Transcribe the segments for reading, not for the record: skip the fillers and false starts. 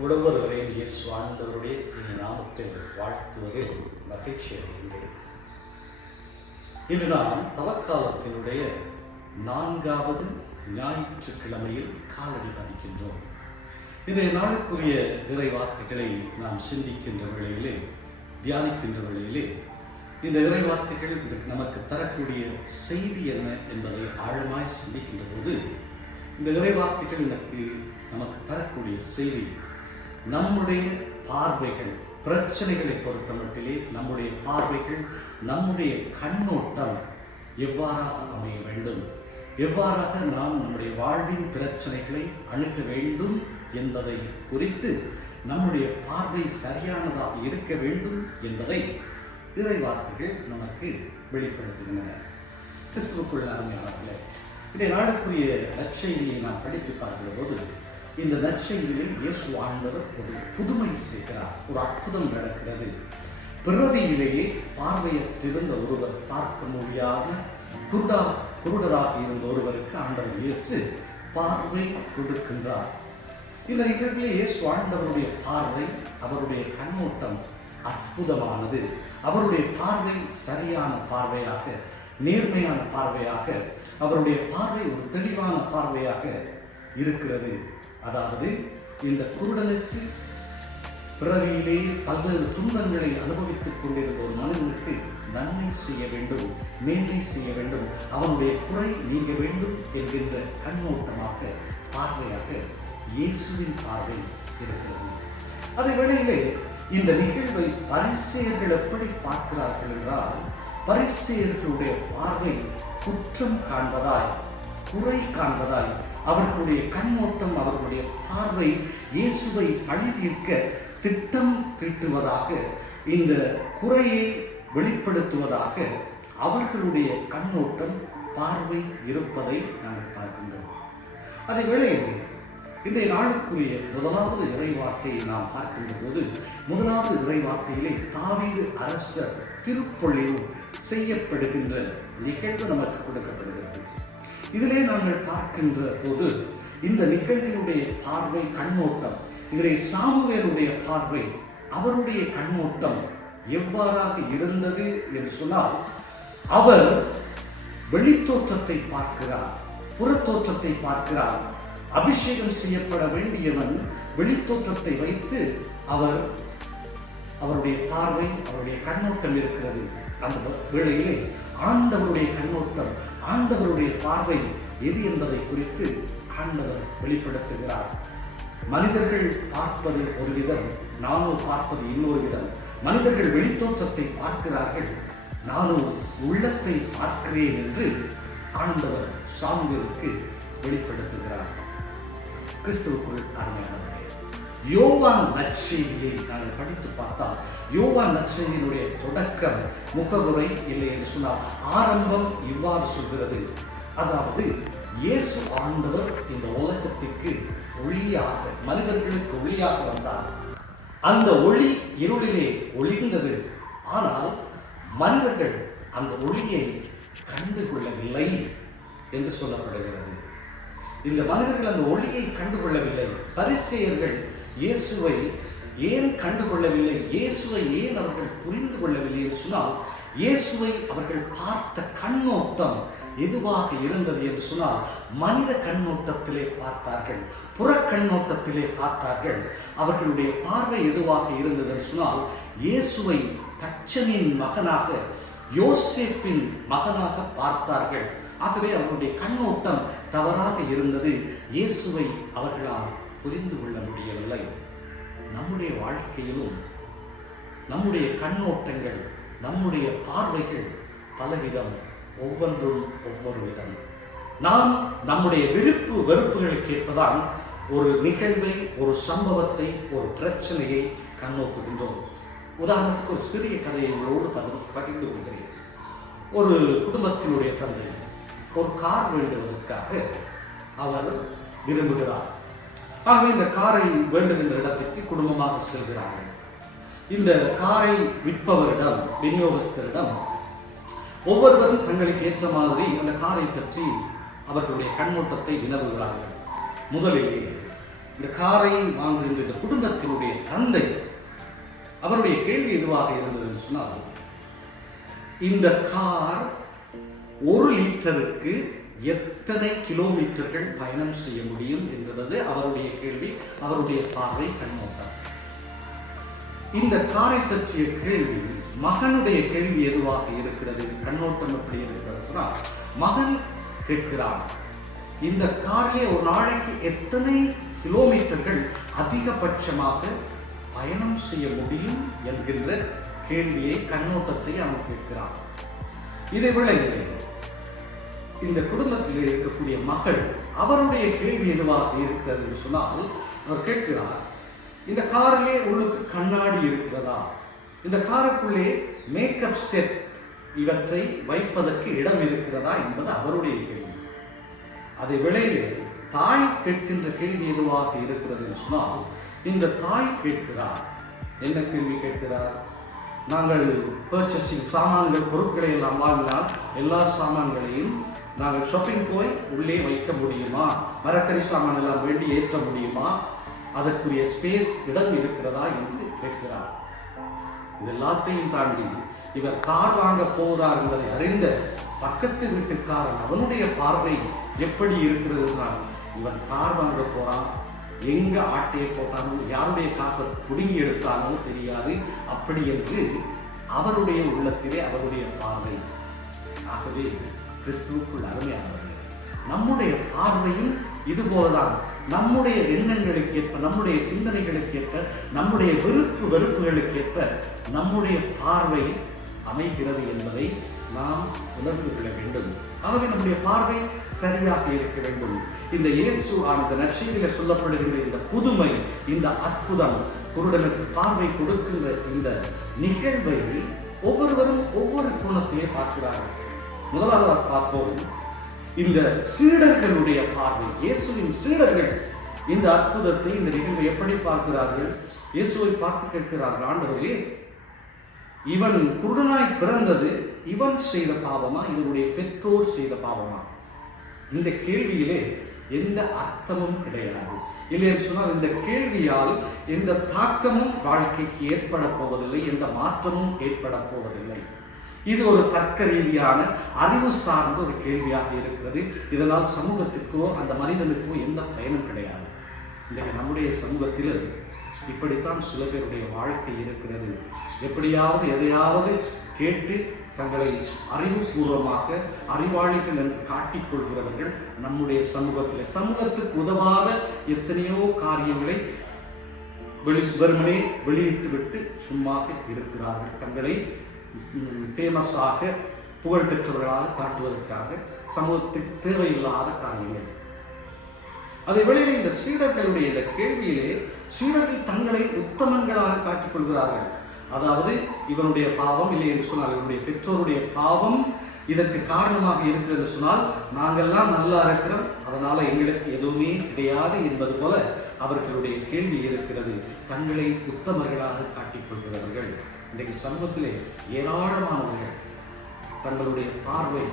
ஒவ்வொருவரையும் இயேசு ஆண்டவருடைய இந்த நாமத்தில் வாழ்த்துவதில் மகிழ்ச்சி அடைகின்றேன். இன்று நாம் தவக்காலத்தினுடைய 4வது ஞாயிற்றுக்கிழமையில் காலடி பதிக்கின்றோம். இன்றைய நாளுக்குரிய இறை வார்த்தைகளை நாம் சிந்திக்கின்ற வேளையிலே, தியானிக்கின்ற வேளையிலே, இந்த இறை வார்த்தைகள் நமக்கு தரக்கூடிய செய்தி என்ன என்பதை ஆழமாய் சிந்திக்கின்ற போது, இந்த இறை வார்த்தைகள் நமக்கு தரக்கூடிய செய்தி, நம்முடைய பார்வைகள், பிரச்சனைகளை பொறுத்த மட்டிலே நம்முடைய பார்வைகள், நம்முடைய கண்ணோட்டம் எவ்வாறாக அமைய வேண்டும், எவ்வாறாக நாம் நம்முடைய வாழ்வின் பிரச்சனைகளை அணுக வேண்டும் என்பதை குறித்து நம்முடைய பார்வை சரியானதாக இருக்க வேண்டும் என்பதை இறை வார்த்தைகள் நமக்கு வெளிப்படுத்துகின்றன. கிறிஸ்துவுக்குள் அருமையானவர்களே, இன்றைய நாளுக்குரிய நற்செய்தியை நாம் படித்து பார்க்கிற போது, இந்த நற்செய்தியிலே இயேசு ஆண்டவர் ஒரு புதுமை செய்கிறார். ஒரு அற்புதம் நடக்கிறது. பிறவியிலேயே பார்வையற்றிருந்த ஒருவர், பார்க்க முடியாத குருடராக இருந்த ஒருவருக்கு ஆண்டவர் இயேசு பார்வை கொடுக்கின்றார். இந்த நிகழ்விலே இயேசு ஆண்டவருடைய பார்வை, அவருடைய கண்ணோட்டம் அற்புதமானது. அவருடைய பார்வை சரியான பார்வையாக, நேர்மையான பார்வையாக, அவருடைய பார்வை ஒரு தெளிவான பார்வையாக இருக்கிறது. அதாவது இந்த குருடனுக்கு பிறவியிலே பல்வேறு துன்பங்களை அனுபவித்துக் கொண்டிருந்த ஒரு மனிதனுக்கு நன்மை செய்ய வேண்டும், மேன்மை செய்ய வேண்டும், அவனுடைய குறை நீங்க வேண்டும் என்கின்ற கண்ணோட்டமாக, பார்வையாக இயேசுவின் பார்வை இருக்கிறது. அதே வேளையிலே இந்த நிகழ்வை பரிசேயர்கள் எப்படி பார்க்கிறார்கள் என்றால், பரிசேயர்களுடைய பார்வை குற்றம் காண்பதாய், குறை காண்பதாய், அவர்களுடைய கண்ணோட்டம், அவர்களுடைய பார்வை இயேசுவை பழி தீர்க்க திட்டம் தீட்டுவதாக, இந்த குறையை வெளிப்படுத்துவதாக அவர்களுடைய கண்ணோட்டம், பார்வை இருப்பதை நாங்கள் பார்க்கின்றோம். அதே வேளையில் இன்றைய நாளுக்குரிய முதலாவது இறைவார்த்தையை நாம் பார்க்கின்ற போது, முதலாவது இறைவார்த்தையிலே தாவீது அரசர் திருப்பொழிவு செய்யப்படுகின்ற நிகழ்வு நமக்கு கொடுக்கப்படுகிறது. இதிலே நாங்கள் பார்க்கின்ற போது, இந்த நிகழ்வினுடைய பார்வை, கண்ணோட்டம், இதிலே சாமுவேலுடைய பார்வை, அவருடைய கண்ணோட்டம் எவ்வாறாக இருந்தது என்று சொன்னால், அவர் வெளித்தோற்றத்தை பார்க்கிறார், புறத்தோற்றத்தை பார்க்கிறார். அபிஷேகம் செய்யப்பட வேண்டியவன் வெளித்தோற்றத்தை வைத்து அவருடைய பார்வை, அவருடைய கண்ணோட்டம் இருக்கிறது. அந்த வேளையிலே ஆண்டவருடைய கண்ணோட்டம், ஆண்டவருடைய பார்வை எது என்பதை குறித்து ஆண்டவர் வெளிப்படுத்துகிறார். மனிதர்கள் பார்ப்பது ஒரு விதம், நானும் பார்ப்பது இன்னொரு விதம். மனிதர்கள் வெளித்தோற்றத்தை பார்க்கிறார்கள், நானும் உள்ளத்தை பார்க்கிறேன் என்று ஆண்டவர் சாமுவேலுக்கு வெளிப்படுத்துகிறார். கிறிஸ்துவுக்குள் அருமையானவர்களே, யோவான் நற்செய்தியை நாங்கள் படித்து பார்த்தால், யோவான் நற்செய்தியினுடைய தொடக்கம், முகவுரை இல்லை என்று சொன்னால், ஆரம்பம் இவ்வாறு சொல்கிறது. அதாவது இயேசு ஆண்டவர் இந்த உலகத்திற்கு ஒளியாக, மனிதர்களுக்கு ஒளியாக வந்தார். அந்த ஒளி இருளிலே ஒளிர்ந்தது. ஆனால் மனிதர்கள் அந்த ஒளியை கண்டுகொள்ளவில்லை என்று சொல்லப்படுகிறது. இந்த மனிதர்கள் அந்த ஒளியை கண்டுகொள்ளவில்லை. பரிசேயர்கள் இயேசுவை ஏன் கண்டுகொள்ளவில்லை, இயேசுவை ஏன் அவர்கள் புரிந்து கொள்ளவில்லை என்று சொன்னால், இயேசுவை அவர்கள் பார்த்த கண்ணோட்டம் எதுவாக இருந்தது என்று சொன்னால், மனித கண்ணோட்டத்திலே பார்த்தார்கள், புற கண்ணோட்டத்திலே பார்த்தார்கள். அவர்களுடைய பார்வை எதுவாக இருந்தது என்று சொன்னால், இயேசுவை தச்சனின் மகனாக, யோசேப்பின் மகனாக பார்த்தார்கள். ஆகவே அவர்களுடைய கண்ணோட்டம் தவறாக இருந்தது. இயேசுவை அவர்களால் புரிந்து கொள்ள முடியவில்லை. நம்முடைய வாழ்க்கையிலும் நம்முடைய கண்ணோட்டங்கள், நம்முடைய பார்வைகள் பலவிதம், ஒவ்வொன்றும் ஒவ்வொரு விதம். நாம் நம்முடைய விருப்பு வெறுப்புகளுக்கு ஏற்பதான் ஒரு நிகழ்வை, ஒரு சம்பவத்தை, ஒரு பிரச்சனையை கண்ணோக்குகின்றோம். உதாரணத்துக்கு ஒரு சிறிய கதையை உங்களோடு பகிர்ந்து கொள்கிறேன். ஒரு குடும்பத்தினுடைய தந்தை ஒரு கார் வேண்டுவதற்காக அவர் விரும்புகிறார். ஆகவே இந்த காரை வேண்டுகின்ற இடத்திற்கு குடும்பமாக செல்கிறார்கள். இந்த காரை விற்பவரிடம், விநியோகஸ்தரிடம் ஒவ்வொருவரும் தங்களுக்கு ஏற்ற மாதிரி அந்த காரை பற்றி அவர்களுடைய கண்ணோட்டத்தை வினவுகிறார்கள். முதலிலே இந்த காரை வாங்குகின்ற இந்த குடும்பத்தினுடைய தந்தை, அவருடைய கேள்வி எதுவாக இருந்ததுன்னு சொன்னால், இந்த கார் 1 லிட்டருக்கு எத்தனை கிலோமீட்டர்கள் பயணம் செய்ய முடியும் என்பது அவருடைய கேள்வி, அவருடைய பார்வை, கண்ணோட்டம். இந்த காரை பற்றிய கேள்வி, மகனுடைய கேள்வி எதுவாக இருக்கிறது, கண்ணோட்டம் எப்படி இருக்கிறது சொன்னால், மகன் கேட்கிறான், இந்த காரிலே ஒரு நாளைக்கு எத்தனை கிலோமீட்டர்கள் அதிகபட்சமாக பயணம் செய்ய முடியும் என்கின்ற கேள்வியை, கண்ணோட்டத்தை அவன் கேட்கிறான். இதை வேளையிலே இந்த குடும்பத்தில் இருக்கக்கூடிய மகள், அவருடைய கேள்வி எதுவாக இருக்கிறது என்று சொன்னால், அவர் கேட்கிறார், இந்த காரிலே உள்ளுக்கு கண்ணாடி இருக்கிறதா, இந்த காருக்குள்ளே மேக்கப் செட் இவற்றை வைப்பதற்கு இடம் இருக்கிறதா என்பது அவருடைய கேள்வி. அதை வேளையிலே தாய் கேட்கின்ற கேள்வி எதுவாக இருக்கிறது என்று சொன்னால், இந்த தாய் கேட்கிறார், என்ன கேள்வி கேட்கிறார், நாங்கள் பர்ச்சேசிங் சாமான்கள், பொருட்களை எல்லாம் வாங்கினால் எல்லா சாமான்களையும் நாங்கள் ஷாப்பிங் போய் உள்ளே வைக்க முடியுமா, மரக்கறி சாமான் எல்லாம் வேண்டி ஏற்ற முடியுமா, அதற்குரிய ஸ்பேஸ், இடம் இருக்கிறதா என்று கேட்கிறார். இது எல்லாத்தையும் தாண்டி இவர் கார் வாங்க போகிறார் என்பதை அறிந்த பக்கத்து வீட்டுக்காரன், அவனுடைய பார்வை எப்படி இருக்கிறது என்றால், இவன் கார் வாங்க போறான், எங்க ஆட்டையை போட்டானோ, யாருடைய காசை புடுங்கி எடுத்தானோ தெரியாது, அப்படி என்று அவருடைய உள்ளத்திலே அவருடைய பார்வை. ஆகவே கிறிஸ்துவுக்குள் அருமையானவர்கள், நம்முடைய பார்வையும் இதுபோலதான். நம்முடைய எண்ணங்களுக்கு ஏற்ப, நம்முடைய சிந்தனைகளுக்கு ஏற்ப, நம்முடைய விருப்பு வெறுப்புகளுக்கு ஏற்ப நம்முடைய பார்வை அமைகிறது என்பதை நாம் உணர்ந்து கொள்ள வேண்டும். ஆகவே நம்முடைய பார்வை சரியாக இருக்க வேண்டும். இந்த இயேசு அந்த நற்செய்தியில சொல்லப்படுகின்ற இந்த புதுமை, இந்த அற்புதம், குருடனுக்கு பார்வை கொடுக்கின்ற இந்த நிகழ்வை ஒவ்வொருவரும் ஒவ்வொரு கோணத்திலே பார்க்கிறார்கள். முதலாவது பார்ப்போம், இந்த சீடர்களுடைய பார்வை. இயேசுவின் சீடர்கள் இந்த அற்புதத்தை, இந்த நிகழ்வை எப்படி பார்க்கிறார்கள்? இயேசுவை பார்த்து கேட்கிறார்கள், ஆண்டவரே, இவன் குருடனாய் பிறந்தது இவன் செய்த பாவமா, இவனுடைய பெற்றோர் செய்த பாவமா? இந்த கேள்வியிலே எந்த அர்த்தமும் கிடையாது. இல்லைன்னு சொன்னால் இந்த கேள்வியால் எந்த தாக்கமும் வாழ்க்கைக்கு ஏற்பட போவதில்லை, எந்த மாற்றமும் ஏற்பட போவதில்லை. இது ஒரு தர்க்க ரீதியான, அறிவு சார்ந்த ஒரு கேள்வியாக இருக்கிறது. இதனால் சமூகத்திற்கோ அந்த மனிதனுக்கோ எந்த பயனும் கிடையாது. இன்றைக்கு நம்முடைய சமூகத்தில் இப்படித்தான் சில பேருடைய வாழ்க்கை இருக்கிறது. எப்படியாவது எதையாவது கேட்டு தங்களை அறிவுபூர்வமாக அறிவாளிகள் என்று காட்டிக்கொள்கிறவர்கள் நம்முடைய சமூகத்தில், சமூகத்துக்கு உதவாத எத்தனையோ காரியங்களை வெறுமனே வெளியிட்டுவிட்டு சும்மாக இருக்கிறார்கள். தங்களை ஃபேமஸாக, புகழ் பெற்றவர்களாக காட்டுவதற்காக சமூகத்துக்கு தேவையில்லாத காரியங்கள். அதே வேளையில் இந்த சீடர்களுடைய இந்த கேள்வியிலே சீடர்கள் தங்களை உத்தமன்களாக காட்டிக்கொள்கிறார்கள். அதாவது இவனுடைய பாவம் இல்லை என்று சொன்னால், இவனுடைய பெற்றோருடைய பாவம் இதற்கு காரணமாக இருக்கிறது என்று சொன்னால், நாங்கள்லாம் நல்லா இருக்கிறோம், அதனால எங்களுக்கு எதுவுமே கிடையாது என்பது போல அவர்களுடைய கேள்வி இருக்கிறது. தங்களை உத்தமர்களாக காட்டிக்கொள்கிறவர்கள் இன்றைக்கு சமூகத்திலே ஏராளமானவர்கள் தங்களுடைய பார்வை,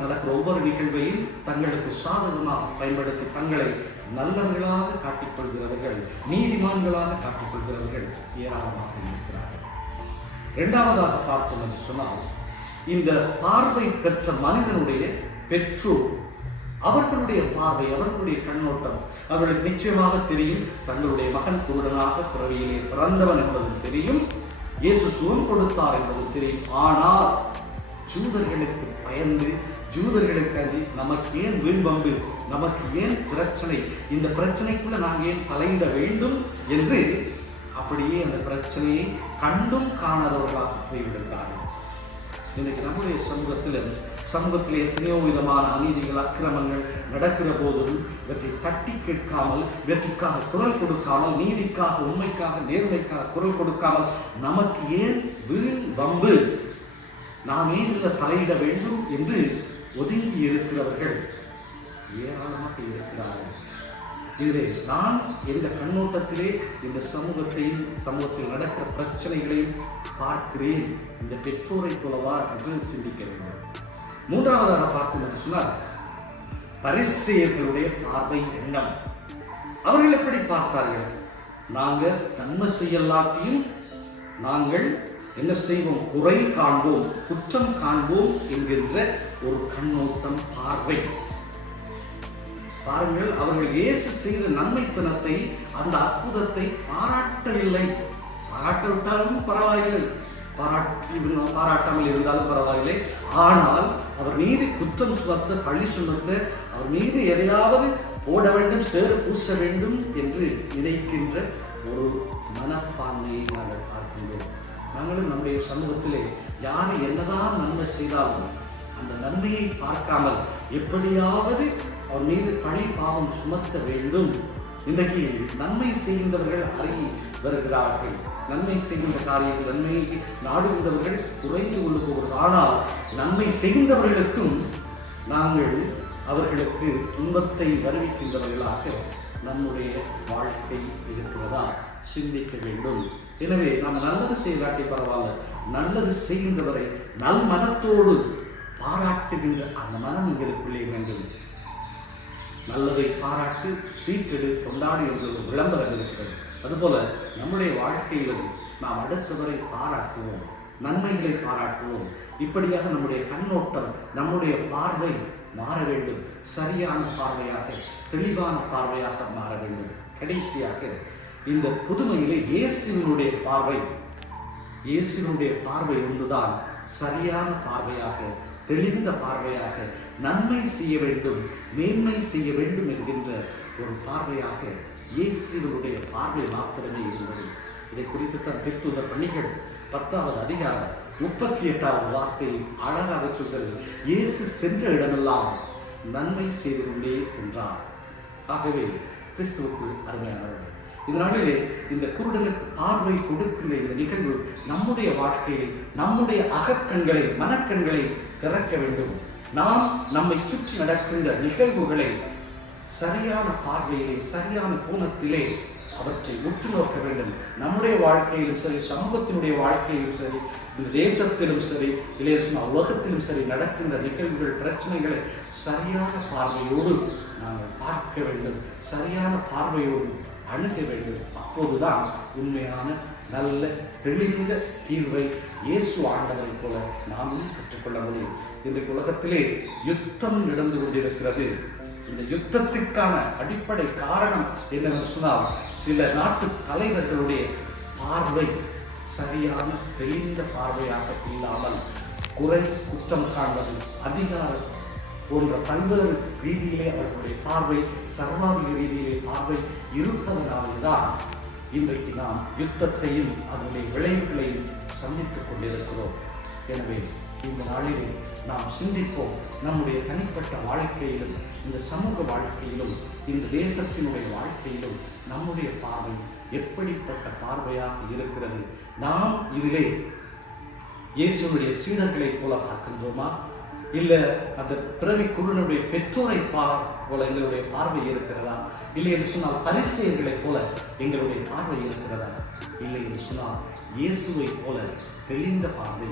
நடக்கிற ஒவ்வொரு நிகழ்வையும் தங்களுக்கு சாதகமாக பயன்படுத்தி தங்களை நல்லவர்களாக காட்டிக்கொள்கிறவர்கள், நீதிமான்களாக காட்டிக்கொள்கிறவர்கள் ஏராளமாக இருக்கிறார்கள். இரண்டாவதாக பார்த்தோம் என்று சொன்னால், இந்த பார்வை பெற்ற மனிதனுடைய பெற்றோர், அவர்களுடைய பார்வை, அவர்களுடைய கண்ணோட்டம், அவர்களுக்கு நிச்சயமாக தெரியும் தங்களுடைய மகன் குருடனாக பிறவியிலே பிறந்தவன் என்பது தெரியும், இயேசு சுகம் கொடுத்தார் என்பது தெரியும். ஆனால் ஜூதர்களுக்கு பயந்து, ஜூதர்களுக்கு அஞ்சி, நமக்கு ஏன் வீண்பம்பு, நமக்கு ஏன் பிரச்சனை, இந்த பிரச்சனைக்குள்ள நாங்கள் ஏன் தலையிட வேண்டும் என்று அப்படியே அந்த பிரச்சனையை கண்டும் காணாதவர்களாக போய்விடுகிறார்கள். இன்னைக்கு நம்முடைய சமூகத்தில் எத்தனையோ விதமான அநீதிகள், அக்கிரமங்கள் நடக்கிற போதும் இவற்றை தட்டி கேட்காமல், இவற்றுக்காக குரல் கொடுக்காமல், நீதிக்காக, உண்மைக்காக, நேர்மைக்காக குரல் கொடுக்காமல், நமக்கு ஏன் வீண் வம்பு, நாம் ஏன் இதில் தலையிட வேண்டும் என்று ஒதுங்கி இருக்கிறவர்கள் ஏராளமாக இருக்கிறார்கள். இதிலே நான் எந்த கண்ணோட்டத்திலே இந்த சமூகத்தையும், சமூகத்தில் நடக்கிற பிரச்சனைகளையும் பார்க்கிறேன், இந்த பெற்றோரை போலவா என்று சிந்திக்க வேண்டும். மூன்றாவதாக பார்க்கும் என்று சொன்னால், பரிசேயர்களுடைய பார்வை எண்ணம். அவர்கள் எப்படி பார்த்தார்கள்? நாங்கள் நன்மை செய்யலாட்டியும் நாங்கள் என்ன செய்வோம்? குறை காண்போம், குற்றம் காண்போம் என்கின்ற ஒரு கண்ணோட்டம், பார்வை. பாருங்கள், அவர்கள் இயேசு செய்த நன்மைத்தனத்தை, அந்த அற்புதத்தை பாராட்டவில்லை. பாராட்டாவிட்டாலும் பரவாயில்லை, பாராட்டாமல் இருந்தாலும் பரவாயில்லை. ஆனால் அவர் மீது குற்றம் சுமத்த, பழி சுமத்த, அவர் மீது எதையாவது போட வேண்டும், சேறு பூச வேண்டும் என்று நினைக்கின்ற ஒரு மனப்பான்மையை நாங்கள் பார்க்கின்றோம். நாங்களும் நம்முடைய சமூகத்திலே யார் என்னதான் நன்மை செய்தாலும் அந்த நன்மையை பார்க்காமல் எப்படியாவது அவர் மீது பழி பாவம் சுமத்த வேண்டும். இன்றைக்கு நன்மை செய்கின்றவர்கள் அருகி வருகிறார்கள். நன்மை செய்கின்ற காரியம், நன்மையை நாடுகின்றவர்கள் குறைந்து கொண்டு போகிறது. ஆனால் நன்மை செய்கின்றவர்களுக்கும் நாங்கள் அவர்களுக்கு துன்பத்தை வருவிக்கின்றவர்களாக நம்முடைய வாழ்க்கை இருக்கிறதா சிந்திக்க வேண்டும். எனவே நாம் நல்லது செய்யலாட்டி பரவாயில்ல, நல்லது செய்கின்றவரை நல் மனத்தோடு பாராட்டுகின்ற அந்த மனம் எங்களுக்குள்ளே வேண்டும். நல்லதை பாராட்டு, சீட்டெடு, கொண்டாடு என்ற ஒரு விளம்பரம் இருக்கிறது. அதுபோல நம்முடைய வாழ்க்கையிலும் நாம் அடுத்தவரை பாராட்டுவோம், நன்மைகளை பாராட்டுவோம். இப்படியாக நம்முடைய கண்ணோட்டம், நம்முடைய பார்வை மாற வேண்டும். சரியான பார்வையாக, தெளிவான பார்வையாக மாற வேண்டும். கடைசியாக இந்த புதுமையிலே இயேசுவினுடைய பார்வை ஒன்றுதான் சரியான பார்வையாக, தெளிந்த பார்வையாக, நன்மை செய்ய வேண்டும், மேன்மை செய்ய வேண்டும் என்கின்ற ஒரு பார்வையாக இயேசுவினுடைய பார்வை மாத்திரமே இருந்தது. இதை குறித்து தான் திருத்தூதர் பணிகள் 10வது அதிகாரம் 38வது வார்த்தையை அழகாக சொல்கிறது. இயேசு சென்ற இடமெல்லாம் நன்மை செய்து கொண்டே சென்றார். ஆகவே கிறிஸ்துவுக்கு அருமையானவர்கள், இந்த நாளிலே இந்த குருடனுக்கு பார்வை கொடுக்கின்ற இந்த நிகழ்வு நம்முடைய வாழ்க்கையில் நம்முடைய அகக்கண்களை, மனக்கண்களை திறக்க வேண்டும். நாம் நம்மை சுற்றி நடக்கின்ற நிகழ்வுகளை சரியான பார்வையிலே, சரியான கோணத்திலே அவற்றை உற்று நோக்க வேண்டும். நம்முடைய வாழ்க்கையிலும் சரி, சமூகத்தினுடைய வாழ்க்கையிலும் சரி, இந்த தேசத்திலும் சரி, இல்லையா சும்மா உலகத்திலும் சரி நடக்கின்ற நிகழ்வுகள், பிரச்சனைகளை சரியான பார்வையோடு நாங்கள் பார்க்க வேண்டும், சரியான பார்வையோடு அணுக வேண்டும். அப்போதுதான் உண்மையான நல்ல தெளிந்த தீர்வை இயேசு ஆண்டவரை போல நாமும் பெற்றுக்கொள்ள முடியும். இன்றைக்கு உலகத்திலே யுத்தம் நடந்து கொண்டிருக்கிறது. இந்த யுத்தத்திற்கான அடிப்படை காரணம் என்னவென்று சொன்னால், சில நாட்டு தலைவர்களுடைய பார்வை சரியான தெளிந்த பார்வையாக இல்லாமல் குறை, குற்றம் காண்பது, அதிகாரம் போன்ற பல்வேறு ரீதியிலே அவர்களுடைய பார்வை, சர்வாதிக ரீதியிலே பார்வை இருப்பதனால்தான் இன்றைக்கு நாம் யுத்தத்தையும் அதனுடைய விளைவுகளையும் சந்தித்துக் கொண்டிருக்கிறோம். எனவே இந்த நாளிலே நாம் சிந்திப்போம். நம்முடைய தனிப்பட்ட வாழ்க்கையிலும், இந்த சமூக வாழ்க்கையிலும், இந்த தேசத்தினுடைய வாழ்க்கையிலும் நம்முடைய பார்வை எப்படிப்பட்ட பார்வையாக இருக்கிறது? நாம் இதிலே இயேசுனுடைய சீடர்களைப் போல பார்க்கின்றோமா? இல்லை அந்த பிறவி குருடனுடைய பெற்றோரை போல எங்களுடைய பார்வை இருக்கிறதா? இல்லை என்று சொன்னால் பரிசேயர்களைப் போல எங்களுடைய பார்வை இருக்கிறதா? இல்லை என்று சொன்னால் இயேசுவை போல தெளிந்த பார்வை,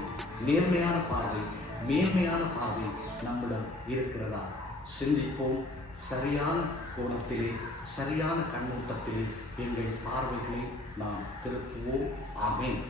நேர்மையான பார்வை, மேன்மையான பார்வை நம்மிடம் இருக்கிறதா? சிந்திப்போம். சரியான கோணத்திலே, சரியான கண்ணோட்டத்திலே எங்கள் பார்வைகளை நாம் திருப்புவோம். ஆமென்.